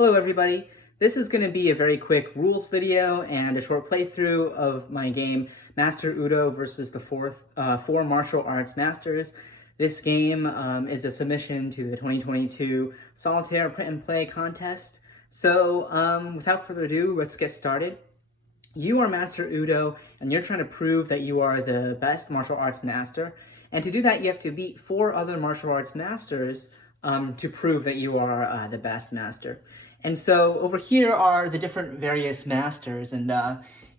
Hello everybody, this is going to be a very quick rules video and a short playthrough of my game Master Udo versus the four martial arts masters. This game is a submission to the 2022 Solitaire Print and Play contest. So without further ado, let's get started. You are Master Udo and you're trying to prove that you are the best martial arts master. And to do that, you have to beat four other martial arts masters to prove that you are the best master. And so over here are the different various masters, and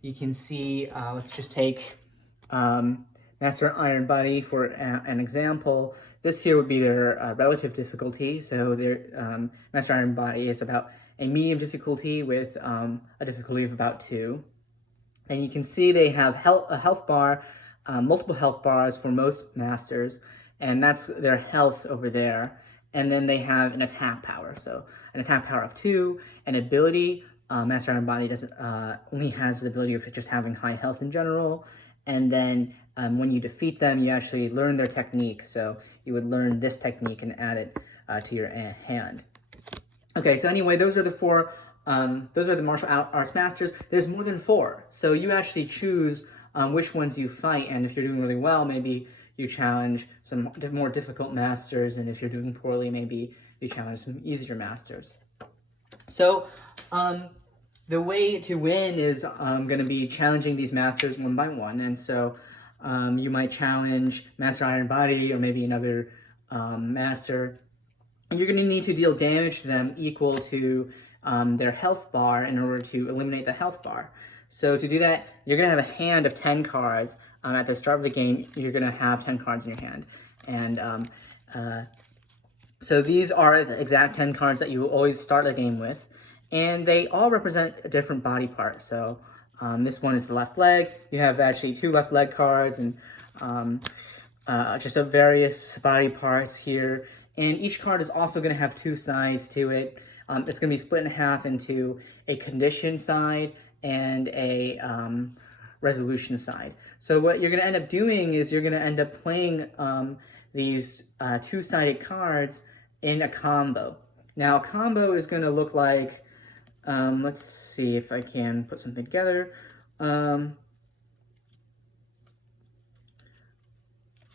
you can see, let's just take Master Iron Body for an example. This here would be their relative difficulty. So their Master Iron Body is about a medium difficulty with a difficulty of about 2. And you can see they have a health bar, multiple health bars for most masters, and that's their health over there. And then they have an attack power, so an attack power of 2, an ability. Master Iron Body doesn't only has the ability of just having high health in general. And then when you defeat them, you actually learn their technique. So you would learn this technique and add it to your hand. Okay, so anyway, those are the four. Those are the martial arts masters. There's more than 4, so you actually choose which ones you fight. And if you're doing really well, maybe you challenge some more difficult masters, and if you're doing poorly, maybe you challenge some easier masters. So the way to win is going to be challenging these masters one by one, and so you might challenge Master Iron Body or maybe another master, and you're going to need to deal damage to them equal to their health bar in order to eliminate the health bar. So to do that, you're going to have a hand of 10 cards. At the start of the game, you're going to have 10 cards in your hand. And so these are the exact 10 cards that you will always start the game with. And they all represent a different body part. So this one is the left leg. You have actually 2 left leg cards and just various body parts here. And each card is also going to have 2 sides to it. It's going to be split in half into a condition side and a resolution side. So what you're going to end up doing is you're going to end up playing these 2-sided cards in a combo. Now a combo is going to look like, let's see if I can put something together.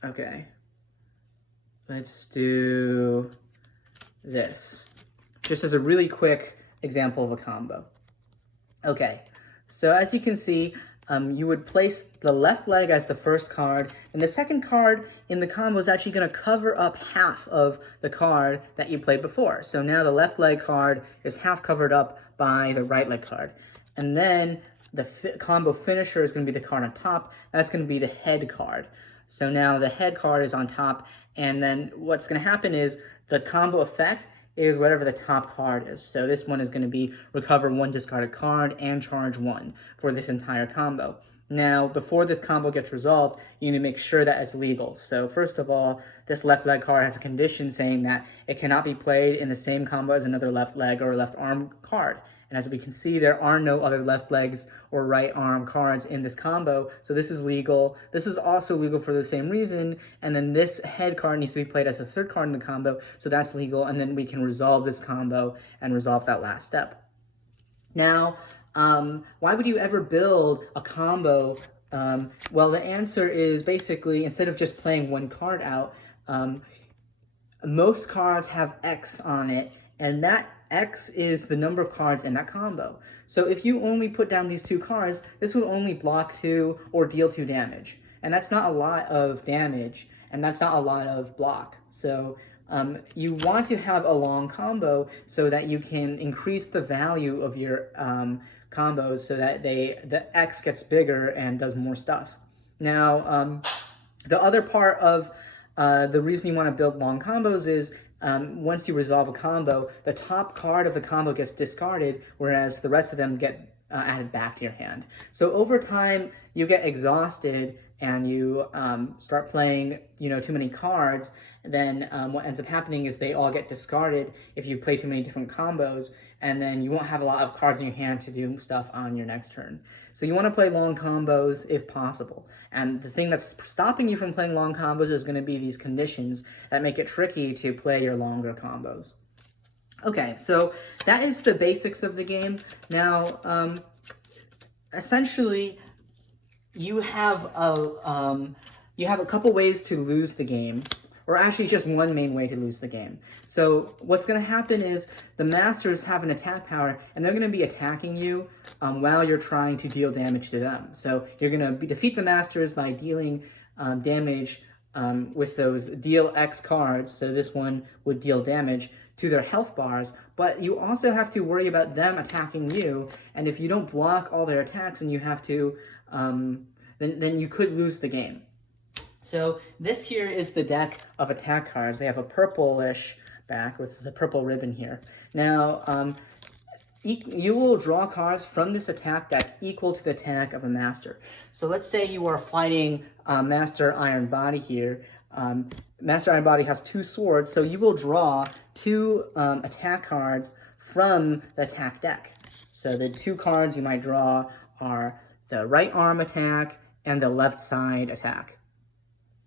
Okay, let's do this, just as a really quick example of a combo. Okay, so as you can see, you would place the left leg as the first card, and the second card in the combo is actually going to cover up half of the card that you played before. So now the left leg card is half covered up by the right leg card. And then the combo finisher is going to be the card on top. That's going to be the head card. So now the head card is on top, and then what's going to happen is the combo effect is whatever the top card is. So this one is going to be recover 1 discarded card and charge 1 for this entire combo. Now, before this combo gets resolved, you need to make sure that it's legal. So first of all, this left leg card has a condition saying that it cannot be played in the same combo as another left leg or left arm card. And as we can see, there are no other left legs or right arm cards in this combo, so this is legal. This is also legal for the same reason, and then this head card needs to be played as a 3rd card in the combo, so that's legal, and then we can resolve this combo and resolve that last step. Now, why would you ever build a combo? Well, the answer is basically, instead of just playing one card out, most cards have X on it, and that X is the number of cards in that combo. So if you only put down these 2 cards, this would only block 2 or deal 2 damage. And that's not a lot of damage, and that's not a lot of block. So you want to have a long combo so that you can increase the value of your combos so that the X gets bigger and does more stuff. Now, the other part of the reason you want to build long combos is once you resolve a combo, the top card of the combo gets discarded, whereas the rest of them get added back to your hand. So over time, you get exhausted and you start playing, too many cards. Then what ends up happening is they all get discarded if you play too many different combos, and then you won't have a lot of cards in your hand to do stuff on your next turn. So you want to play long combos if possible. And the thing that's stopping you from playing long combos is going to be these conditions that make it tricky to play your longer combos. Okay, so that is the basics of the game. Now, essentially, you have a couple ways to lose the game, or actually just one main way to lose the game. So what's going to happen is the masters have an attack power, and they're going to be attacking you while you're trying to deal damage to them. So you're going to defeat the masters by dealing damage with those deal X cards. So this one would deal damage to their health bars, but you also have to worry about them attacking you, and if you don't block all their attacks and you have to, then you could lose the game. So this here is the deck of attack cards. They have a purplish back with the purple ribbon here. Now, you will draw cards from this attack deck equal to the attack of a master. So let's say you are fighting Master Iron Body here. Master Iron Body has 2 swords, so you will draw 2 attack cards from the attack deck. So the 2 cards you might draw are the right arm attack and the left side attack.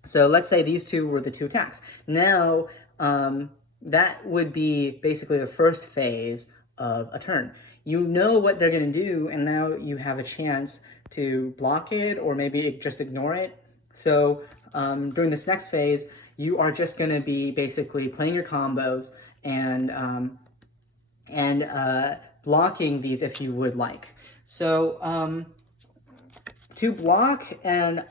So let's say these 2 were the 2 attacks. Now, that would be basically the first phase of a turn. You know what they're going to do, and now you have a chance to block it or maybe just ignore it. So during this next phase, you are just going to be basically playing your combos and blocking these if you would like. So to block an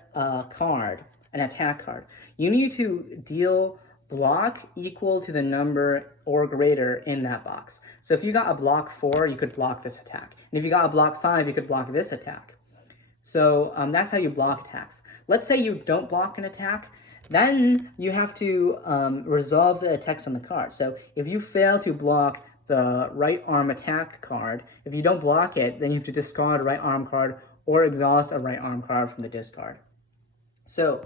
attack card, you need to deal block equal to the number or greater in that box. So if you got a block 4, you could block this attack. And if you got a block 5, you could block this attack. So that's how you block attacks. Let's say you don't block an attack, then you have to resolve the text on the card. So if you fail to block the right arm attack card, if you don't block it, then you have to discard a right arm card or exhaust a right arm card from the discard. So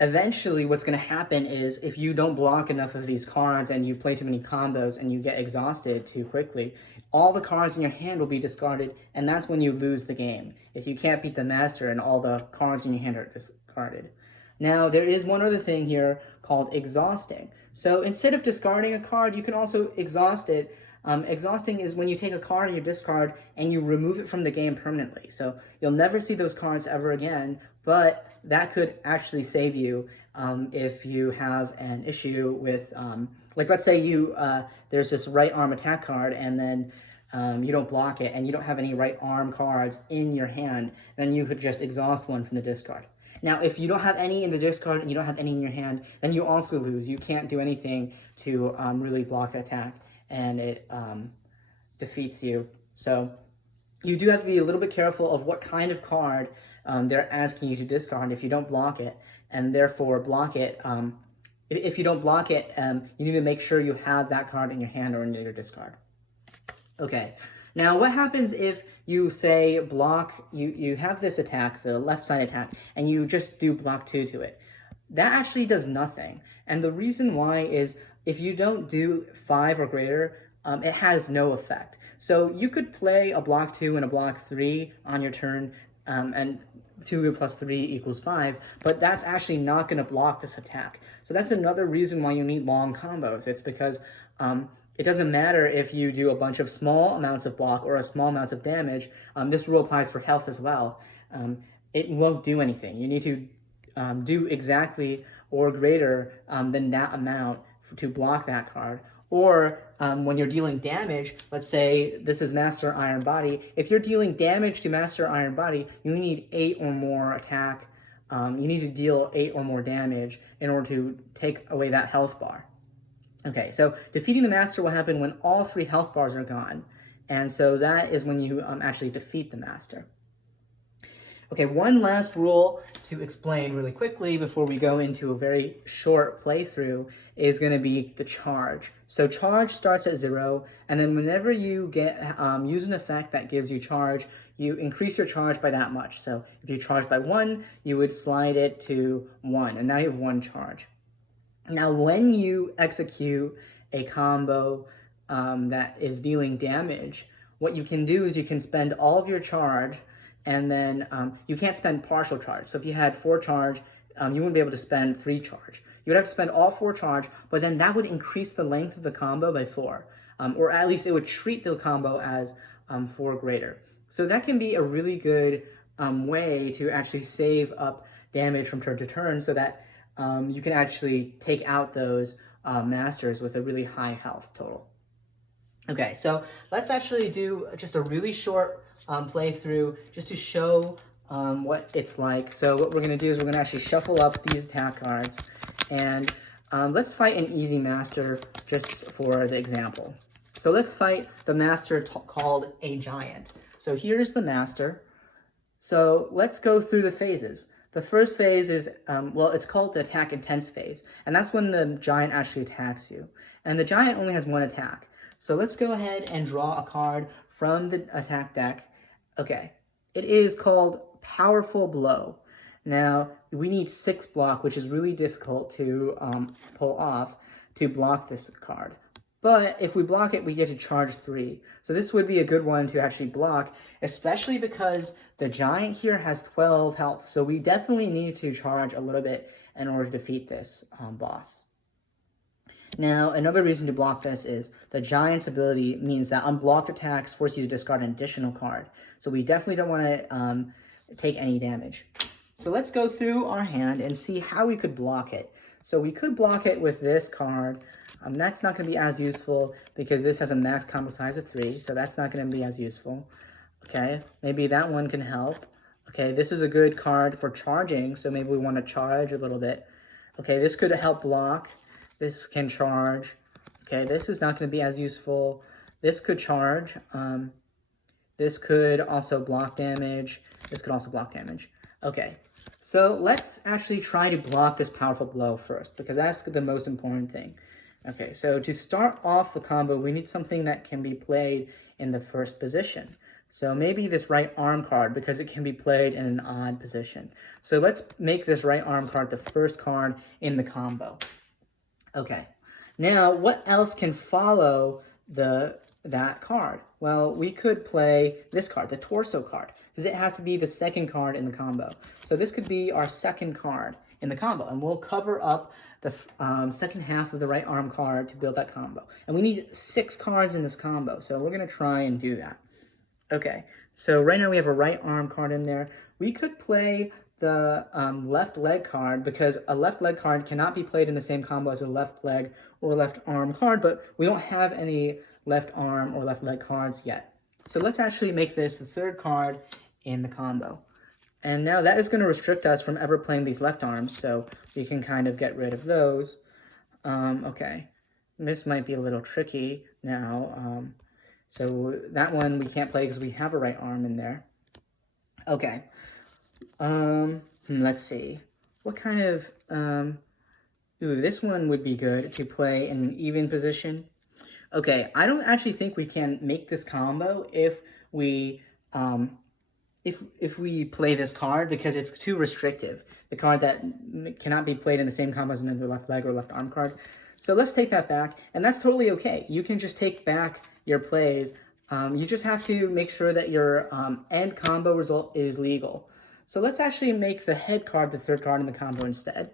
eventually what's going to happen is if you don't block enough of these cards and you play too many combos and you get exhausted too quickly, all the cards in your hand will be discarded, and that's when you lose the game. If you can't beat the master and all the cards in your hand are discarded. Now, there is one other thing here called exhausting. So instead of discarding a card, you can also exhaust it. Exhausting is when you take a card in your discard and you remove it from the game permanently. So you'll never see those cards ever again, but that could actually save you if you have an issue with, like let's say there's this right arm attack card and then you don't block it and you don't have any right arm cards in your hand, then you could just exhaust one from the discard. Now, if you don't have any in the discard and you don't have any in your hand, then you also lose. You can't do anything to really block the attack, and it defeats you. So you do have to be a little bit careful of what kind of card they're asking you to discard if you don't block it, and therefore block it. If you don't block it, you need to make sure you have that card in your hand or in your discard. Okay, now what happens if you say block, you have this attack, the left side attack, and you just do block 2 to it? That actually does nothing. And the reason why is if you don't do 5 or greater, it has no effect. So you could play a block 2 and a block 3 on your turn, and 2 plus 3 equals 5, but that's actually not going to block this attack. So that's another reason why you need long combos. It's because it doesn't matter if you do a bunch of small amounts of block or a small amounts of damage. This rule applies for health as well. It won't do anything. You need to do exactly or greater than that amount to block that card. Or when you're dealing damage, let's say this is Master Iron Body. If you're dealing damage to Master Iron Body, you need 8 or more attack. You need to deal 8 or more damage in order to take away that health bar. Okay, so defeating the master will happen when all 3 health bars are gone. And so that is when you actually defeat the master. Okay, one last rule to explain really quickly before we go into a very short playthrough is going to be the charge. So charge starts at 0, and then whenever you use an effect that gives you charge, you increase your charge by that much. So if you charge by 1, you would slide it to 1, and now you have 1 charge. Now, when you execute a combo that is dealing damage, what you can do is you can spend all of your charge, and then you can't spend partial charge. So if you had 4 charge, you wouldn't be able to spend 3 charge. You would have to spend all 4 charge, but then that would increase the length of the combo by 4. Or at least it would treat the combo as 4 greater. So that can be a really good way to actually save up damage from turn to turn so that you can actually take out those masters with a really high health total. Okay, so let's actually do just a really short playthrough just to show what it's like. So what we're going to do is we're going to actually shuffle up these attack cards, and let's fight an easy master just for the example. So let's fight the master called a giant. So here's the master. So let's go through the phases. The first phase is, well, it's called the attack intense phase, and that's when the giant actually attacks you. And the giant only has 1 attack. So let's go ahead and draw a card from the attack deck. Okay, it is called Powerful Blow. Now, we need 6 block, which is really difficult to pull off to block this card. But if we block it, we get to charge 3. So this would be a good one to actually block, especially because the giant here has 12 health. So we definitely need to charge a little bit in order to defeat this boss. Now, another reason to block this is the giant's ability means that unblocked attacks force you to discard an additional card. So we definitely don't want to take any damage. So let's go through our hand and see how we could block it. So we could block it with this card. That's not going to be as useful because this has a max combo size of 3, so that's not going to be as useful. Okay, maybe that one can help. Okay, this is a good card for charging, so maybe we want to charge a little bit. Okay, this could help block. This can charge. Okay, this is not going to be as useful. This could charge. This could also block damage. This could also block damage. Okay, so let's actually try to block this powerful blow first, because that's the most important thing. Okay, so to start off the combo, we need something that can be played in the first position. So maybe this right arm card, because it can be played in an odd position. So let's make this right arm card the first card in the combo. Okay, now what else can follow that card? Well, we could play this card, the torso card, because it has to be the second card in the combo. So this could be our second card in the combo, and we'll cover up the second half of the right arm card to build that combo. And we need 6 cards in this combo, so we're going to try and do that. Okay, so right now we have a right arm card in there. We could play the left leg card, because a left leg card cannot be played in the same combo as a left leg or left arm card, but we don't have any left arm or left leg cards yet. So let's actually make this the third card in the combo. And now that is going to restrict us from ever playing these left arms, so we can kind of get rid of those. Okay, this might be a little tricky now. So that one we can't play because we have a right arm in there. Okay, let's see. What kind of, this one would be good to play in an even position. Okay, I don't actually think we can make this combo if we play this card, because it's too restrictive. The card that cannot be played in the same combo as another left leg or left arm card. So let's take that back, and that's totally okay. You can just take back your plays. You just have to make sure that your end combo result is legal. So let's actually make the head card the third card in the combo instead.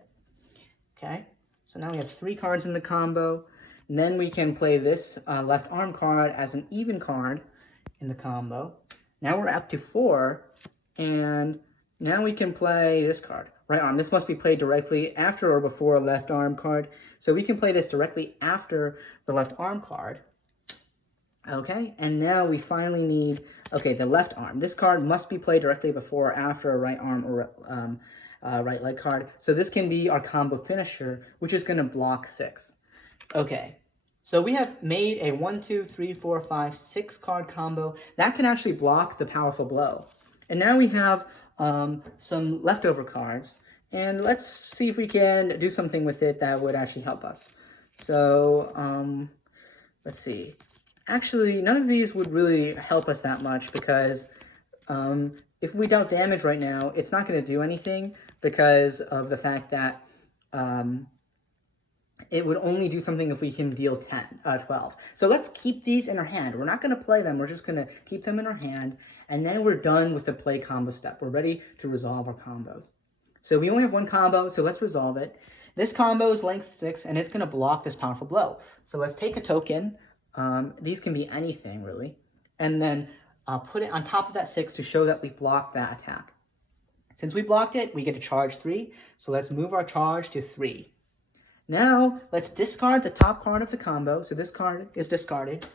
Okay, so now we have 3 cards in the combo. And then we can play this left arm card as an even card in the combo. Now we're up to 4, and now we can play this card, right arm. This must be played directly after or before a left arm card. So we can play this directly after the left arm card. Okay, and now we finally need, okay, the left arm. This card must be played directly before or after a right arm or right leg card. So this can be our combo finisher, which is going to block 6. Okay, so we have made a 1, 2, 3, 4, 5, 6 card combo that can actually block the powerful blow. And now we have some leftover cards, and let's see if we can do something with it that would actually help us. So let's see. Actually, none of these would really help us that much, because if we dealt damage right now, it's not going to do anything because of the fact that it would only do something if we can deal 12. So let's keep these in our hand. We're not going to play them. We're just going to keep them in our hand, and then we're done with the play combo step. We're ready to resolve our combos. So we only have one combo, so let's resolve it. This combo is length 6, and it's going to block this powerful blow. So let's take a token. These can be anything, really. And then put it on top of that 6 to show that we blocked that attack. Since we blocked it, we get to charge 3. So let's move our charge to 3. Now, let's discard the top card of the combo. So this card is discarded.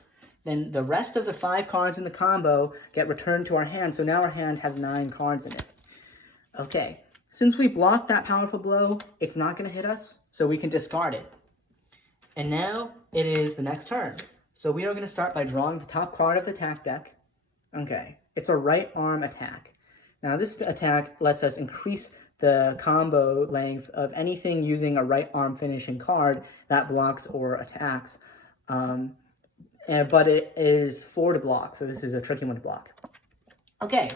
Then the rest of the 5 cards in the combo get returned to our hand. So now our hand has 9 cards in it. Okay, since we blocked that powerful blow, it's not going to hit us, so we can discard it. And now it is the next turn. So we are going to start by drawing the top card of the attack deck. Okay, it's a right arm attack. Now this attack lets us increase the combo length of anything using a right arm finishing card that blocks or attacks. But it is 4 to block, so this is a tricky one to block. Okay,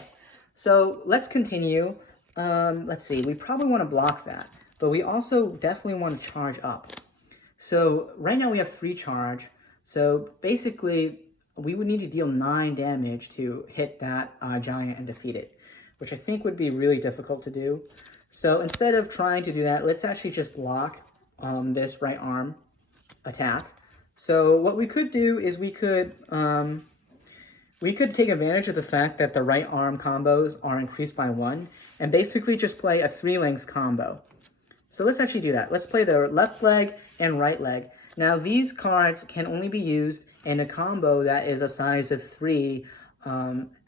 so let's continue. Let's see, we probably want to block that, but we also definitely want to charge up. So right now we have 3 charge, so basically we would need to deal 9 damage to hit that giant and defeat it, which I think would be really difficult to do. So instead of trying to do that, let's actually just block this right arm attack. So what we could do is we could take advantage of the fact that the right arm combos are increased by 1 and basically just play a 3-length combo. So let's actually do that. Let's play the left leg and right leg. Now these cards can only be used in a combo that is a size of 3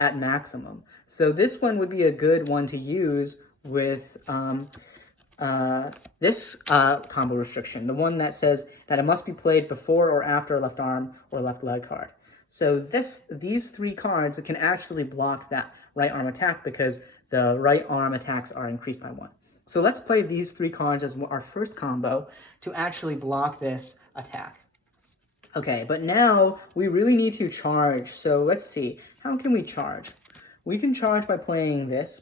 at maximum. So this one would be a good one to use with this combo restriction, the one that says that it must be played before or after a left arm or left leg card. So these 3 cards can actually block that right arm attack because the right arm attacks are increased by 1. So let's play these 3 cards as our first combo to actually block this attack. Okay, but now we really need to charge. So let's see, how can we charge? We can charge by playing this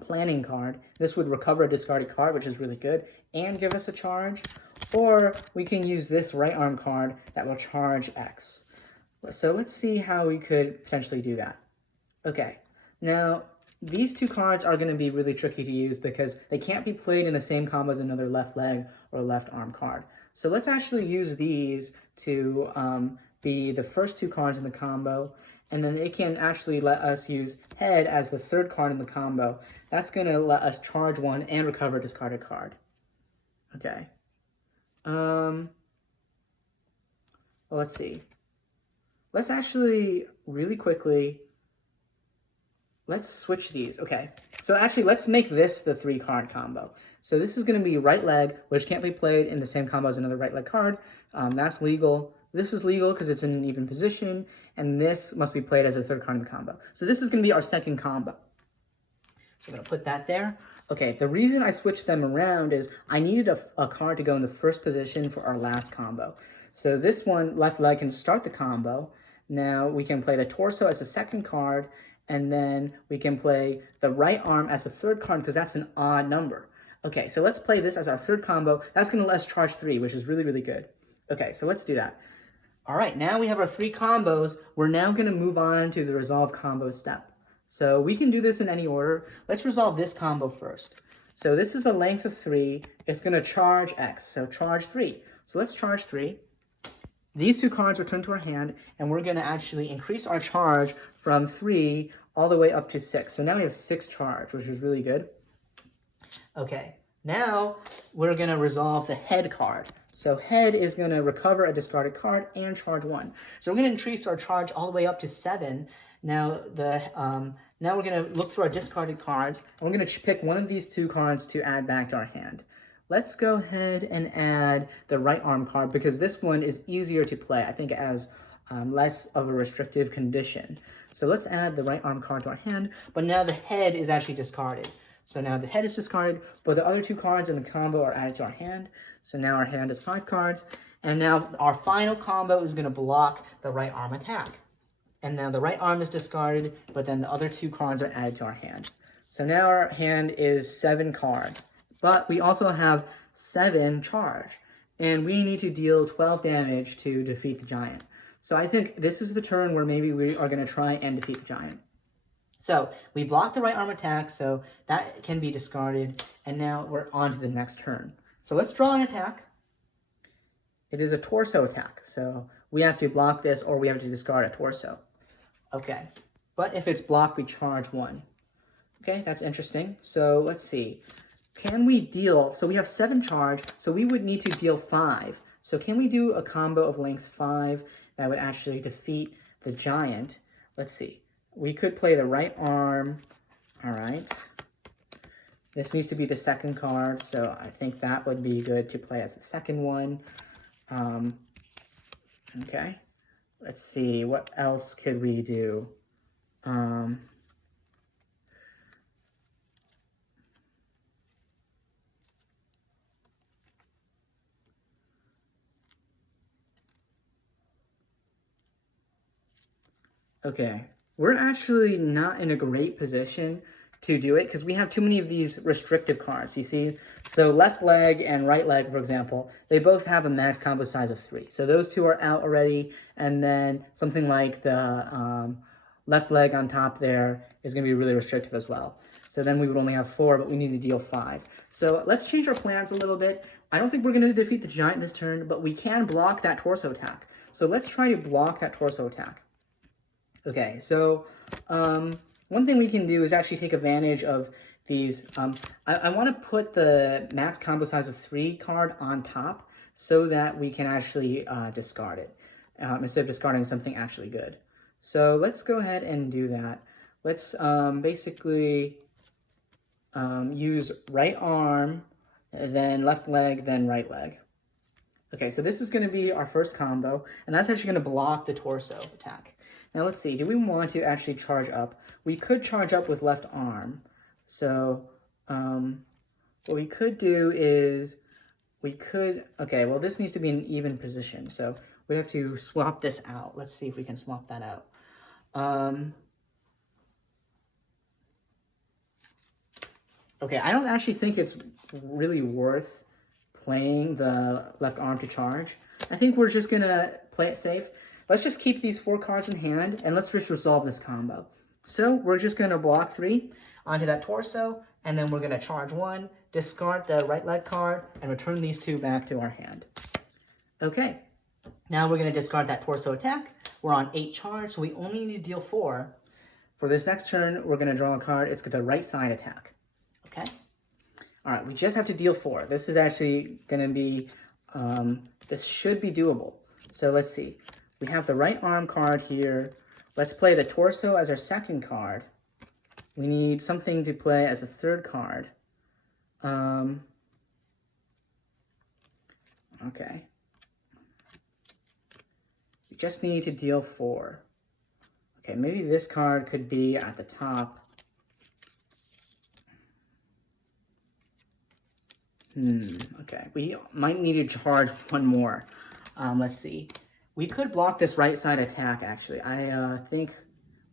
planning card. This would recover a discarded card, which is really good, and give us a charge. Or we can use this right arm card that will charge X. So let's see how we could potentially do that. Okay, now these 2 cards are going to be really tricky to use because they can't be played in the same combo as another left leg or left arm card. So let's actually use these to be the first 2 cards in the combo, and then it can actually let us use head as the 3rd card in the combo. That's going to let us charge 1 and recover a discarded card. Okay. Well, let's see. Let's actually really quickly, let's switch these. Okay, so actually let's make this the 3-card combo. So this is going to be right leg, which can't be played in the same combo as another right leg card. That's legal. This is legal because it's in an even position, and this must be played as a 3rd card in the combo. So this is going to be our 2nd combo. So I'm going to put that there. Okay, the reason I switched them around is I needed a card to go in the first position for our last combo. So this one, left leg, can start the combo. Now we can play the torso as the 2nd card, and then we can play the right arm as the 3rd card because that's an odd number. Okay, so let's play this as our 3rd combo. That's going to let us charge 3, which is really, really good. Okay, so let's do that. All right, now we have our 3 combos. We're now going to move on to the resolve combo step. So we can do this in any order. Let's resolve this combo first. So this is a length of 3. It's going to charge X, so charge 3. So let's charge 3. These 2 cards return to our hand, and we're going to actually increase our charge from 3 all the way up to 6. So now we have 6 charge, which is really good. Okay, now we're going to resolve the head card. So head is going to recover a discarded card and charge 1. So we're going to increase our charge all the way up to 7. Now now we're going to look through our discarded cards, and we're going to pick one of these 2 cards to add back to our hand. Let's go ahead and add the right arm card because this one is easier to play. I think it has less of a restrictive condition. So let's add the right arm card to our hand, but now the head is actually discarded. So now the head is discarded, but the other 2 cards in the combo are added to our hand. So now our hand is 5 cards, and now our final combo is going to block the right arm attack. And now the right arm is discarded, but then the other 2 cards are added to our hand. So now our hand is 7 cards. But we also have 7 charge, and we need to deal 12 damage to defeat the giant. So I think this is the turn where maybe we are going to try and defeat the giant. So we block the right arm attack, so that can be discarded, and now we're on to the next turn. So let's draw an attack. It is a torso attack, so we have to block this or we have to discard a torso. Okay, but if it's blocked, we charge 1. Okay, that's interesting. So let's see. Can we deal, so we have 7 charge, so we would need to deal 5. So can we do a combo of length 5 that would actually defeat the giant? Let's see. We could play the right arm. All right. This needs to be the second card, so I think that would be good to play as the second one. Okay. Let's see. What else could we do? Okay. We're actually not in a great position to do it because we have too many of these restrictive cards, you see? So left leg and right leg, for example, they both have a max combo size of 3. So those two are out already, and then something like the left leg on top there is going to be really restrictive as well. So then we would only have 4, but we need to deal 5. So let's change our plans a little bit. I don't think we're going to defeat the giant this turn, but we can block that torso attack. So let's try to block that torso attack. Okay, so one thing we can do is actually take advantage of these. I want to put the max combo size of 3 card on top so that we can actually discard it instead of discarding something actually good. So let's go ahead and do that. Let's basically use right arm, then left leg, then right leg. Okay, so this is going to be our first combo, and that's actually going to block the torso attack. Now let's see, do we want to actually charge up? We could charge up with left arm. So what we could do is okay, well this needs to be an even position. So we have to swap this out. Let's see if we can swap that out. Okay, I don't actually think it's really worth playing the left arm to charge. I think we're just gonna play it safe. Let's just keep these 4 cards in hand, and let's just resolve this combo. So we're just going to block 3 onto that torso, and then we're going to charge 1, discard the right leg card, and return these 2 back to our hand. Okay, now we're going to discard that torso attack. We're on 8 charge, so we only need to deal 4. For this next turn, we're going to draw a card. It's the right side attack. Okay? All right, we just have to deal 4. This is actually going to be, this should be doable. So let's see. We have the right arm card here. Let's play the torso as our second card. We need something to play as a third card. Okay. We just need to deal 4. Okay, maybe this card could be at the top. Okay, we might need to charge 1 more. Let's see. We could block this right side attack, actually. I think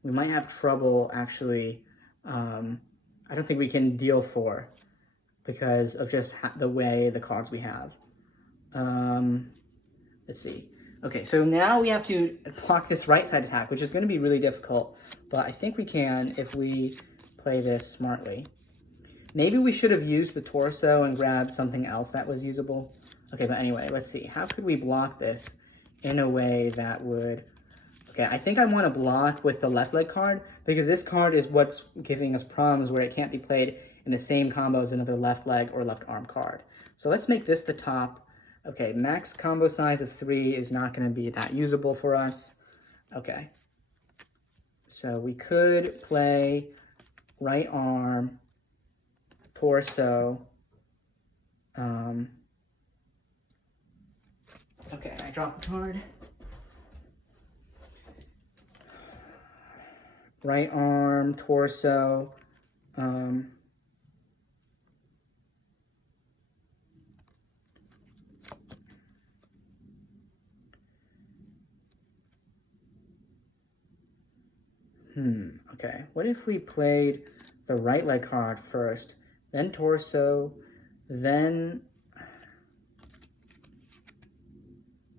we might have trouble, actually. I don't think we can deal 4 because of just the way the cards we have. Let's see. Okay, so now we have to block this right side attack, which is going to be really difficult. But I think we can if we play this smartly. Maybe we should have used the torso and grabbed something else that was usable. Okay, but anyway, let's see. How could we block this in a way that would... Okay, I think I want to block with the left leg card because this card is what's giving us problems where it can't be played in the same combo as another left leg or left arm card. So let's make this the top. Okay, max combo size of 3 is not going to be that usable for us. Okay. So we could play right arm, torso. Okay, I dropped a card. Right arm, torso. Okay. What if we played the right leg card first, then torso, then...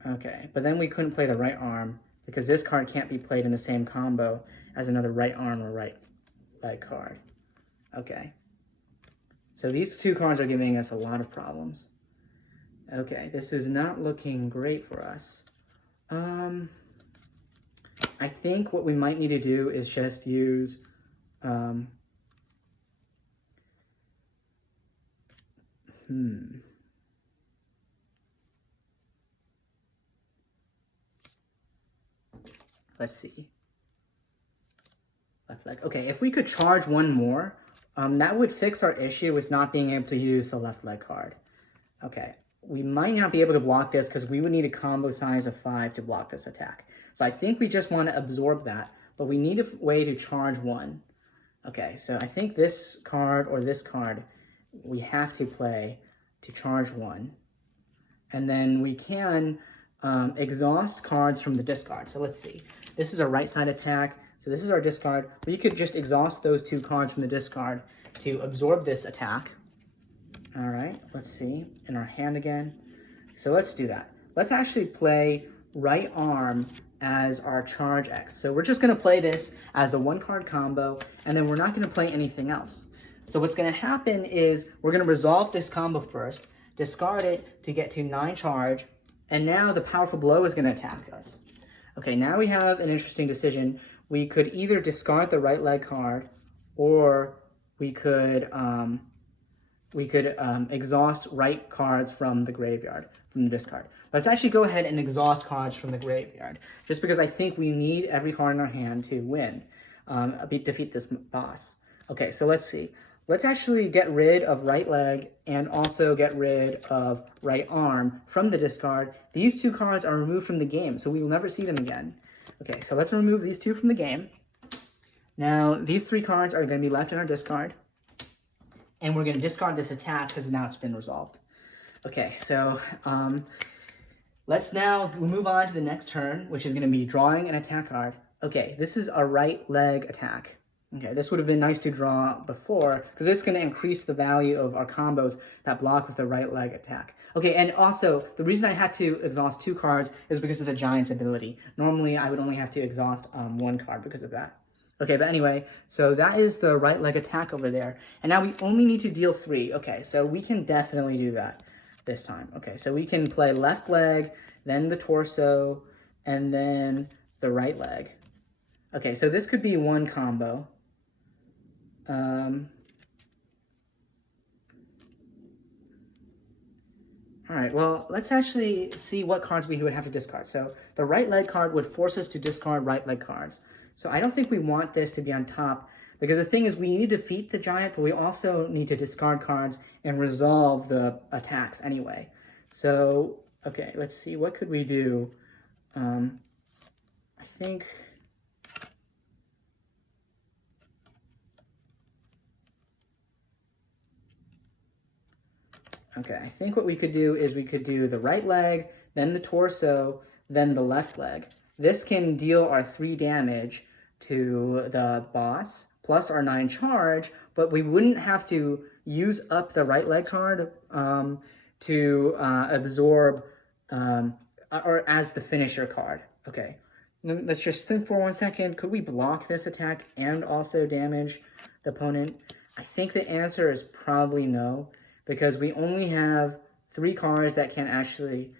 Okay, but then we couldn't play the right arm because this card can't be played in the same combo as another right arm or right leg card. Okay. So these two cards are giving us a lot of problems. Okay, this is not looking great for us. I think what we might need to do is just use let's see. Left leg. Okay, if we could charge one more, that would fix our issue with not being able to use the left leg card. Okay, we might not be able to block this because we would need a combo size of 5 to block this attack. So I think we just want to absorb that, but we need a way to charge one. Okay, so I think this card or this card we have to play to charge one. And then we can exhaust cards from the discard. So let's see. This is a right side attack. So this is our discard. We could just exhaust those two cards from the discard to absorb this attack. All right, let's see. In our hand again. So let's do that. Let's actually play right arm as our charge X. So we're just going to play this as a one card combo, and then we're not going to play anything else. So what's going to happen is we're going to resolve this combo first, discard it to get to 9 charge, and now the powerful blow is going to attack us. Okay, now we have an interesting decision. We could either discard the right leg card, or we could exhaust right cards from the graveyard, from the discard. Let's actually go ahead and exhaust cards from the graveyard, just because I think we need every card in our hand to win, defeat this boss. Okay, so let's see. Let's actually get rid of right leg and also get rid of right arm from the discard. These two cards are removed from the game, so we will never see them again. Okay, so let's remove these two from the game. Now, these 3 cards are going to be left in our discard. And we're going to discard this attack because now it's been resolved. Okay, so let's now move on to the next turn, which is going to be drawing an attack card. Okay, this is a right leg attack. Okay, this would have been nice to draw before because it's going to increase the value of our combos that block with the right leg attack. Okay, and also, the reason I had to exhaust 2 cards is because of the Giant's ability. Normally, I would only have to exhaust 1 card because of that. Okay, but anyway, so that is the right leg attack over there. And now we only need to deal 3. Okay, so we can definitely do that this time. Okay, so we can play left leg, then the torso, and then the right leg. Okay, so this could be one combo. All right, well, let's actually see what cards we would have to discard. So the right leg card would force us to discard right leg cards. So I don't think we want this to be on top, because the thing is we need to defeat the Giant, but we also need to discard cards and resolve the attacks anyway. So, okay, let's see, what could we do? I think... Okay, I think what we could do is we could do the right leg, then the torso, then the left leg. This can deal our 3 damage to the boss, plus our 9 charge, but we wouldn't have to use up the right leg card to absorb, or as the finisher card. Okay, let's just think for 1 second. Could we block this attack and also damage the opponent? I think the answer is probably no, because we only have 3 cards that can actually...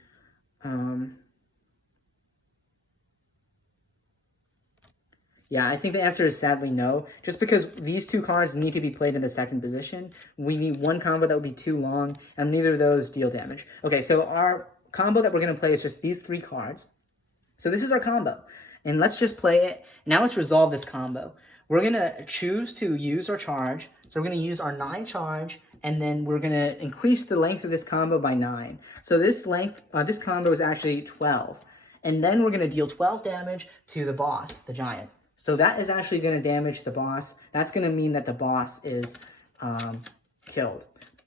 yeah, I think the answer is sadly no. Just because these 2 cards need to be played in the second position. We need one combo that would be too long, and neither of those deal damage. Okay, so our combo that we're going to play is just these 3 cards. So this is our combo. And let's just play it. Now let's resolve this combo. We're going to choose to use our charge. So we're going to use our 9 charge, and then we're going to increase the length of this combo by 9. So this length, this combo is actually 12. And then we're going to deal 12 damage to the boss, the Giant. So that is actually going to damage the boss. That's going to mean that the boss is killed.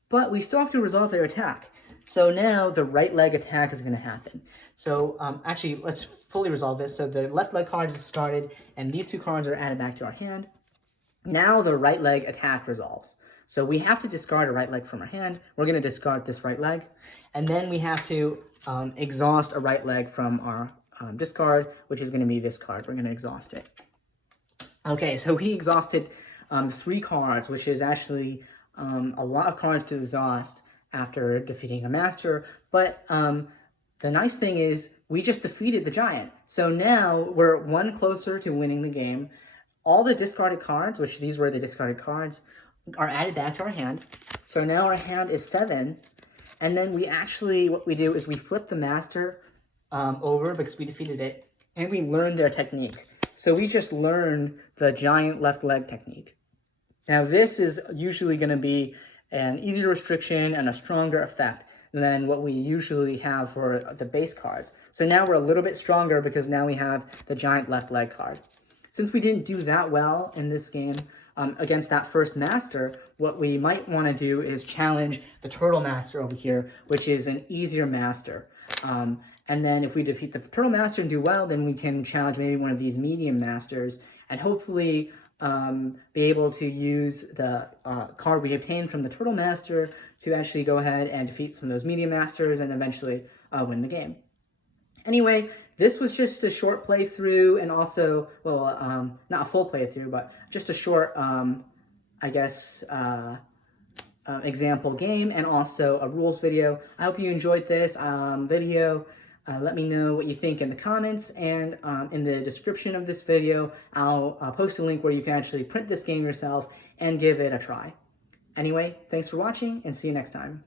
But we still have to resolve their attack. So now the right leg attack is going to happen. So actually, let's fully resolve this. So the left leg card is started, and these 2 cards are added back to our hand. Now the right leg attack resolves. So we have to discard a right leg from our hand. We're going to discard this right leg. And then we have to exhaust a right leg from our discard, which is going to be this card. We're going to exhaust it. Okay, so we exhausted 3 cards, which is actually a lot of cards to exhaust after defeating a master. But the nice thing is we just defeated the giant. So now we're 1 closer to winning the game. All the discarded cards, which these were the discarded cards, are added back to our hand. So now our hand is 7. And then we actually, what we do is we flip the master over because we defeated it, and we learn their technique. So we just learned the giant left leg technique. Now this is usually going to be an easier restriction and a stronger effect than what we usually have for the base cards. So now we're a little bit stronger because now we have the giant left leg card. Since we didn't do that well in this game against that first master, what we might want to do is challenge the turtle master over here, which is an easier master. And then if we defeat the turtle master and do well, then we can challenge maybe one of these medium masters and hopefully be able to use the card we obtained from the turtle master to actually go ahead and defeat some of those medium masters and eventually win the game. Anyway, this was just a short playthrough and also, well, not a full playthrough, but just a short, I guess, example game and also a rules video. I hope you enjoyed this video. Let me know what you think in the comments, and in the description of this video, I'll post a link where you can actually print this game yourself and give it a try. Anyway, thanks for watching, and see you next time.